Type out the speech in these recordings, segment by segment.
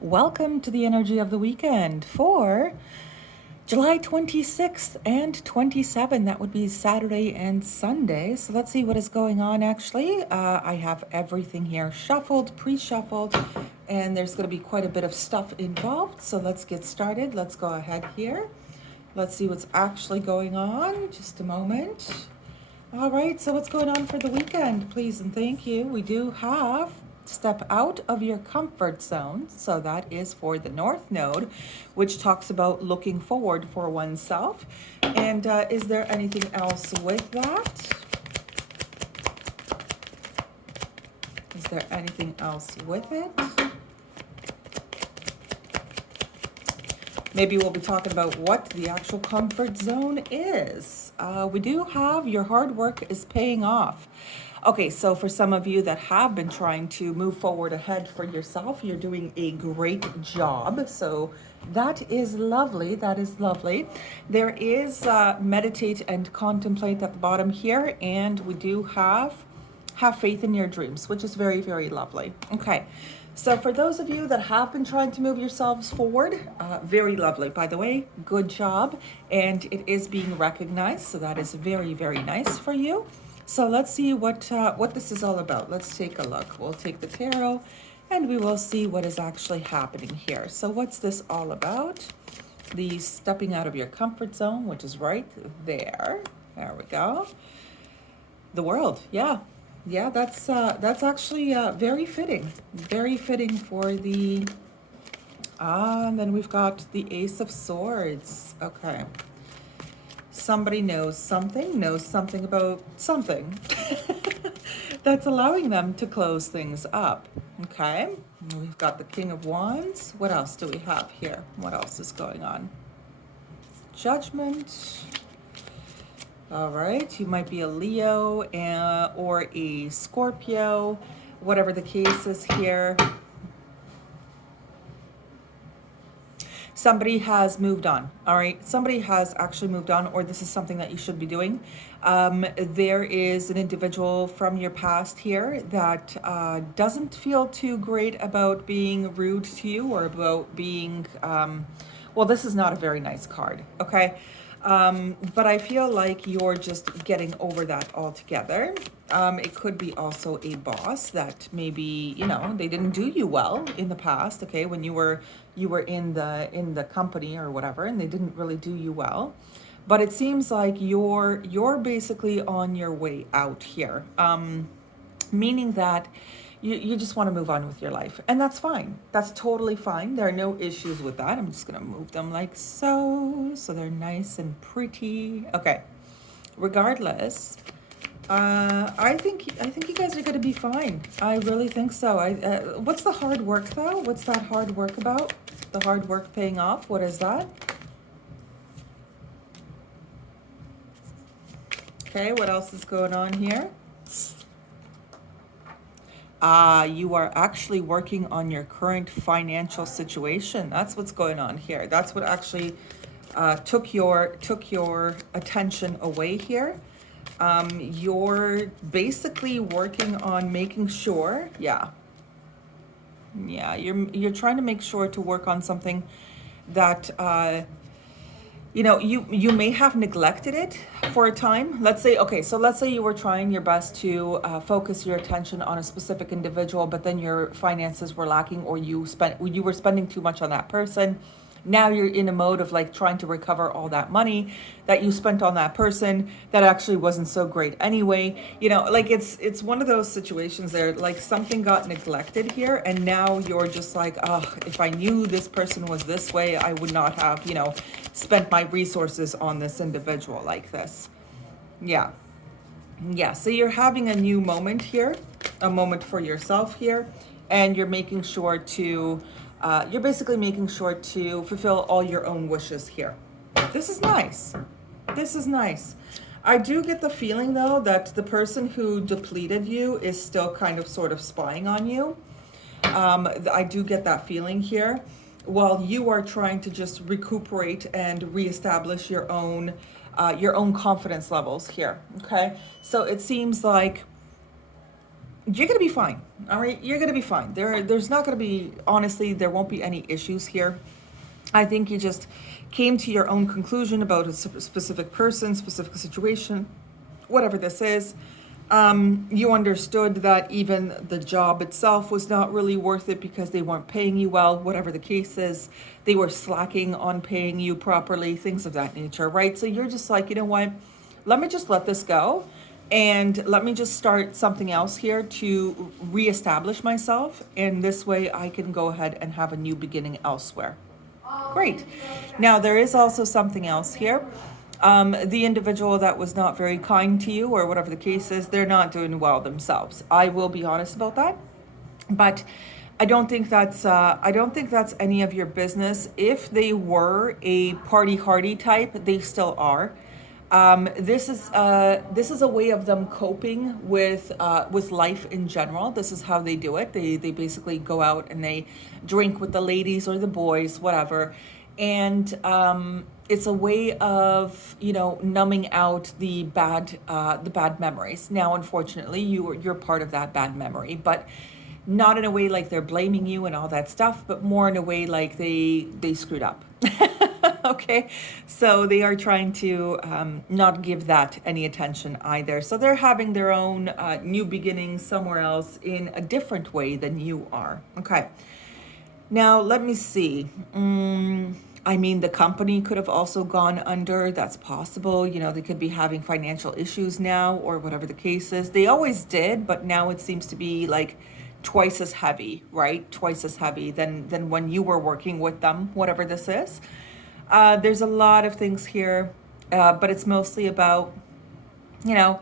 Welcome to the energy of the weekend for July 26th and 27th. That would be Saturday and Sunday. So let's see what is going on actually. I have everything here shuffled, pre-shuffled, and there's going to be quite a bit of stuff involved. So let's get started. Let's go ahead here. Let's see what's actually going on. Just a moment. All right, so what's going on for the weekend? Please and thank you. We do have step out of your comfort zone. So that is for the North Node, which talks about looking forward for oneself. And is there anything else with that? Is there anything else with it? Maybe we'll be talking about what the actual comfort zone is. We do have your hard work is paying off. Okay, so for some of you that have been trying to move forward ahead for yourself, you're doing a great job. So that is lovely. That is lovely. There is meditate and contemplate at the bottom here, and we do have faith in your dreams, which is very, very lovely. Okay. So for those of you that have been trying to move yourselves forward, very lovely, by the way, good job. And it is being recognized. So that is very, very nice for you. So let's see what this is all about. Let's take a look. We'll take the tarot and we will see what is actually happening here. So what's this all about? The stepping out of your comfort zone, which is right there. There we go. The world, yeah. Yeah, that's actually very fitting for the, and then we've got the Ace of Swords. Okay. Somebody knows something about something that's allowing them to close things up. Okay. We've got the King of Wands. What else do we have here? What else is going on? Judgment. All right, you might be a Leo or a Scorpio, whatever the case is here. Somebody has moved on, all right? Somebody has actually moved on, or this is something that you should be doing. There is an individual from your past here that doesn't feel too great about being rude to you or about being, well, this is not a very nice card, okay? But I feel like you're just getting over that altogether. It could be also a boss that maybe, you know, they didn't do you well in the past, okay, when you were in the company or whatever, and they didn't really do you well. But it seems like you're basically on your way out here, meaning that you just want to move on with your life, and that's fine. That's totally fine. There are no issues with that. I'm just gonna move them like so they're nice and pretty. Okay. Regardless, I think you guys are gonna be fine. I really think so. What's the hard work though? What's that hard work about? The hard work paying off. What is that? Okay. What else is going on here? You are actually working on your current financial situation. That's what's going on here. That's what actually took your attention away here. You're basically working on making sure, yeah, you're trying to make sure to work on something that you know, you may have neglected it for a time. Let's say, okay, so let's say you were trying your best to focus your attention on a specific individual, but then your finances were lacking, or you were spending too much on that person. Now you're in a mode of like trying to recover all that money that you spent on that person that actually wasn't so great anyway. You know, like it's one of those situations there, like something got neglected here, and now you're just like, oh, if I knew this person was this way, I would not have, you know, spent my resources on this individual like this. Yeah. Yeah. So you're having a new moment here, a moment for yourself here, and you're making sure to you're basically making sure to fulfill all your own wishes here. This is nice. This is nice. I do get the feeling though that the person who depleted you is still kind of sort of spying on you. I do get that feeling here while you are trying to just recuperate and reestablish your own confidence levels here. Okay. So it seems like you're gonna be fine. All right, you're gonna be fine. There's not gonna be, honestly, there won't be any issues here. I think you just came to your own conclusion about a specific person, specific situation, whatever this is. You understood that even the job itself was not really worth it because they weren't paying you well, whatever the case is. They were slacking on paying you properly, things of that nature, right? So you're just like, you know what? Let me just let this go and let me just start something else here to reestablish myself. And this way I can go ahead and have a new beginning elsewhere. Great. Now, there is also something else here. The individual that was not very kind to you, or whatever the case is, they're not doing well themselves. I will be honest about that, but I don't think that's any of your business. If they were a party hardy type, they still are. This is a way of them coping with life in general. This is how they do it. They basically go out and they drink with the ladies or the boys, whatever, and it's a way of, you know, numbing out the bad memories. Now, unfortunately, you're part of that bad memory, but not in a way like they're blaming you and all that stuff, but more in a way like they screwed up. Okay, so they are trying to not give that any attention either. So they're having their own new beginnings somewhere else in a different way than you are. Okay, now let me see. I mean, the company could have also gone under. That's possible. You know, they could be having financial issues now or whatever the case is. They always did, but now it seems to be like twice as heavy, right? Twice as heavy than when you were working with them, whatever this is. There's a lot of things here, but it's mostly about, you know,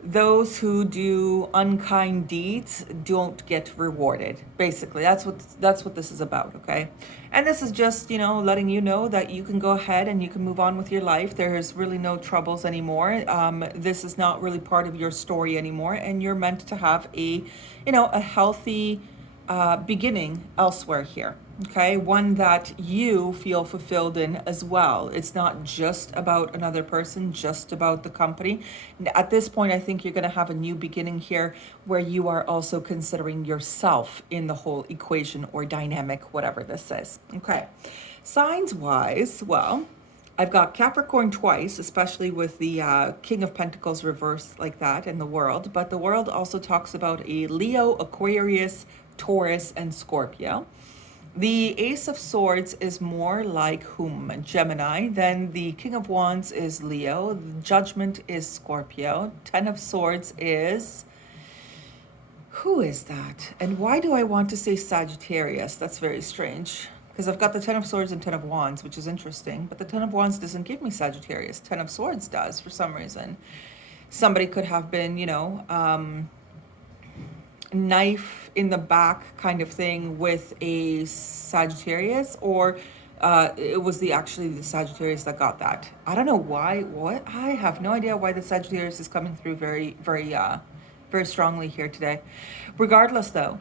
those who do unkind deeds don't get rewarded. Basically, that's what this is about, okay? And this is just, you know, letting you know that you can go ahead and you can move on with your life. There's really no troubles anymore. This is not really part of your story anymore, and you're meant to have a, you know, a healthy beginning elsewhere here. Okay, one that you feel fulfilled in as well. It's not just about another person, just about the company. At this point, I think you're going to have a new beginning here where you are also considering yourself in the whole equation or dynamic, whatever this is. Okay, signs wise, well, I've got Capricorn twice, especially with the King of Pentacles reversed like that in the world. But the world also talks about a Leo, Aquarius, Taurus, and Scorpio. The Ace of Swords is more like whom? Gemini. Then the King of Wands is Leo. The Judgment is Scorpio. Ten of Swords is... who is that? And why do I want to say Sagittarius? That's very strange. Because I've got the Ten of Swords and Ten of Wands, which is interesting. But the Ten of Wands doesn't give me Sagittarius. Ten of Swords does for some reason. Somebody could have been, you know... knife in the back kind of thing with a Sagittarius, or it was actually the Sagittarius that got that. I don't know why. What? I have no idea why the Sagittarius is coming through very strongly here today. Regardless, though,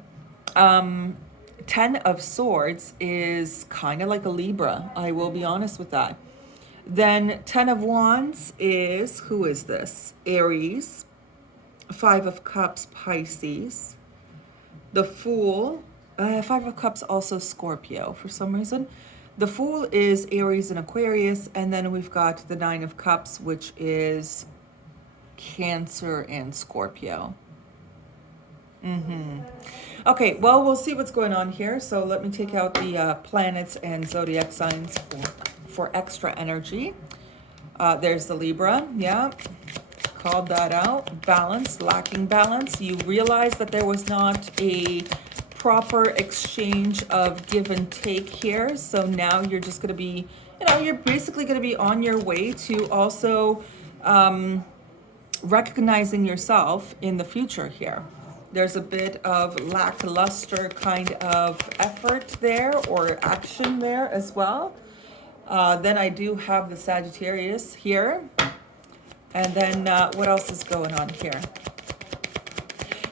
Ten of Swords is kind of like a Libra. I will be honest with that. Then Ten of Wands is, who is this? Aries. Five of Cups, Pisces. The Fool, Five of Cups, also Scorpio for some reason. The Fool is Aries and Aquarius, and then we've got the Nine of Cups, which is Cancer and Scorpio. Okay, well, we'll see what's going on here. So let me take out the planets and zodiac signs for extra energy. There's the Libra, yeah. Called that out. Balance, lacking balance. You realize that there was not a proper exchange of give and take here. So now you're just going to be, you know, you're basically going to be on your way to also recognizing yourself in the future here. There's a bit of lackluster kind of effort there or action there as well. Then I do have the Sagittarius here. And then what else is going on here?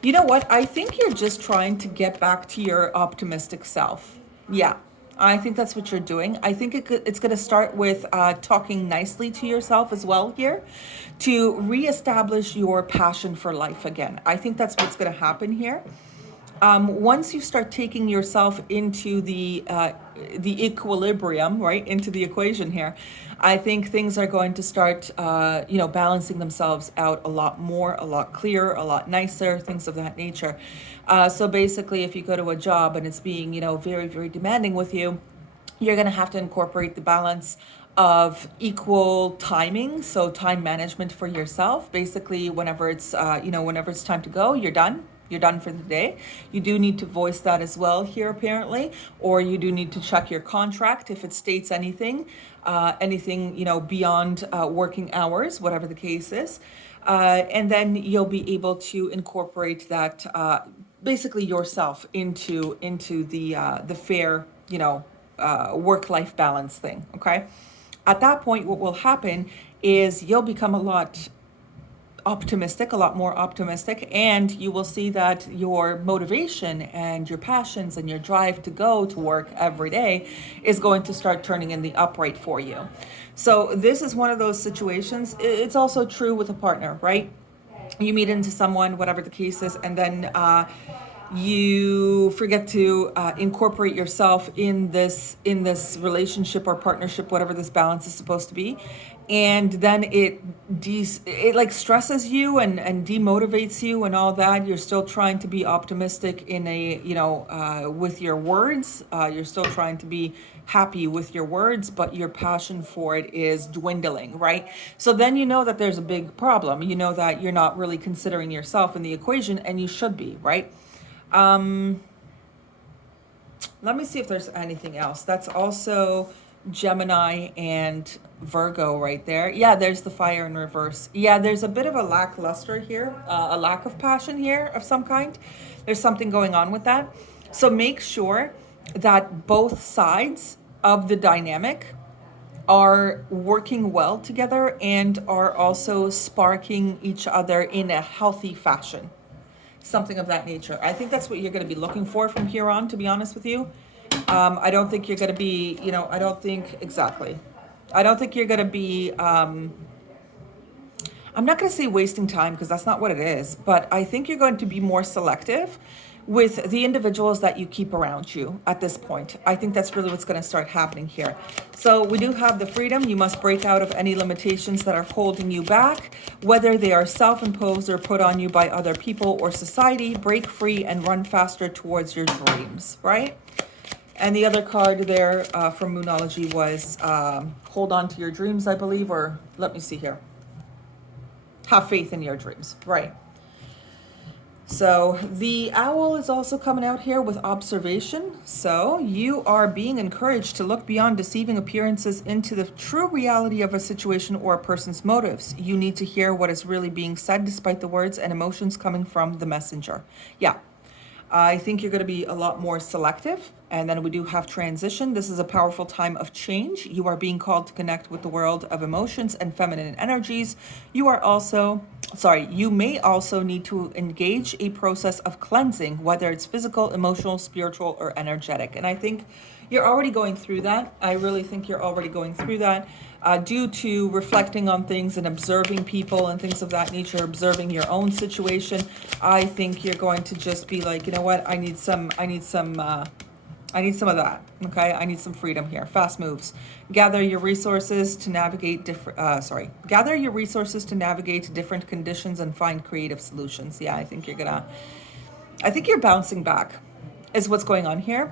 You know what? I think you're just trying to get back to your optimistic self. Yeah, I think that's what you're doing. I think it's going to start with talking nicely to yourself as well here to reestablish your passion for life again. I think that's what's going to happen here. Once you start taking yourself into the equilibrium, right, into the equation here, I think things are going to start, balancing themselves out a lot more, a lot clearer, a lot nicer, things of that nature. So basically, if you go to a job and it's being, very, very demanding with you, you're going to have to incorporate the balance of equal timing, so time management for yourself. Basically, whenever it's time to go, you're done. You're done for the day. You do need to voice that as well here, apparently, or you do need to check your contract if it states anything beyond working hours, whatever the case is, and then you'll be able to incorporate that basically yourself into the fair, work-life balance thing. Okay. At that point, what will happen is you'll become a lot more optimistic, and you will see that your motivation and your passions and your drive to go to work every day is going to start turning in the upright for you. So this is one of those situations. It's also true with a partner, right? You meet into someone, whatever the case is, and then you forget to incorporate yourself in this relationship or partnership, whatever this balance is supposed to be, and then it like stresses you and demotivates you and all that. You're still trying to be optimistic in with your words. You're still trying to be happy with your words, but your passion for it is dwindling, right? So then you know that there's a big problem. You know that you're not really considering yourself in the equation, and you should be, right? Let me see if there's anything else. That's also Gemini and Virgo right there. Yeah, there's the fire in reverse. Yeah, there's a bit of a lackluster here, a lack of passion here of some kind. There's something going on with that. So make sure that both sides of the dynamic are working well together and are also sparking each other in a healthy fashion. Something of that nature. I think that's what you're going to be looking for from here on, to be honest with you. I don't think you're going to be, I don't think you're going to be, I'm not going to say wasting time because that's not what it is, but I think you're going to be more selective with the individuals that you keep around you at this point. I think that's really what's going to start happening here. So we do have the freedom. You must break out of any limitations that are holding you back, whether they are self-imposed or put on you by other people or society. Break free and run faster towards your dreams, right? And the other card there from Moonology was hold on to your dreams, I believe, or let me see here. Have faith in your dreams, right? So the owl is also coming out here with observation. So you are being encouraged to look beyond deceiving appearances into the true reality of a situation or a person's motives. You need to hear what is really being said despite the words and emotions coming from the messenger. Yeah. I think you're going to be a lot more selective. And then we do have transition. This is a powerful time of change. You are being called to connect with the world of emotions and feminine energies. You may also need to engage a process of cleansing, whether it's physical, emotional, spiritual, or energetic. And I think you're already going through that. I really think you're already going through that. Due to reflecting on things and observing people and things of that nature, observing your own situation, I think you're going to just be like, you know what, I need some of that. Okay, I need some freedom here. Fast moves. Gather your resources to navigate different conditions and find creative solutions. Yeah, I think you're bouncing back, is what's going on here.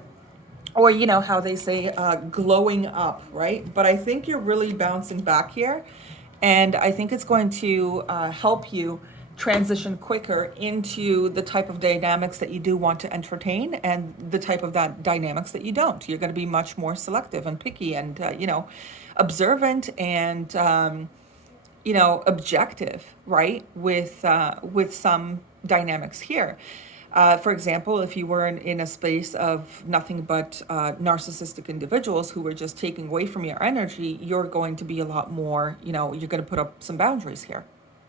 Or, how they say glowing up, right? But I think you're really bouncing back here. And I think it's going to help you transition quicker into the type of dynamics that you do want to entertain and the type of that dynamics that you don't. You're going to be much more selective and picky and, observant and, objective, right? With some dynamics here. For example, if you were in a space of nothing but narcissistic individuals who were just taking away from your energy, you're going to be a lot more, you're going to put up some boundaries here.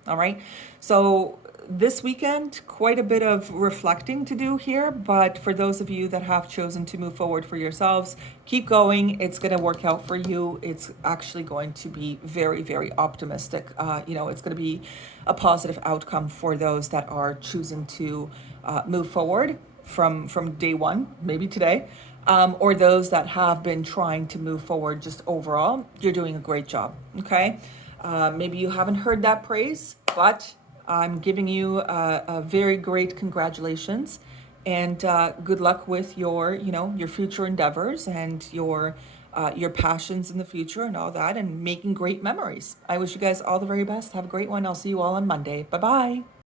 All right. So this weekend, quite a bit of reflecting to do here, but for those of you that have chosen to move forward for yourselves, keep going. It's going to work out for you. It's actually going to be very, very optimistic. It's going to be a positive outcome for those that are choosing to move forward from day one, maybe today, or those that have been trying to move forward just overall. You're doing a great job. Okay. Maybe you haven't heard that praise, but I'm giving you a very great congratulations and good luck with your future endeavors and your passions in the future and all that, and making great memories. I wish you guys all the very best. Have a great one. I'll see you all on Monday. Bye bye.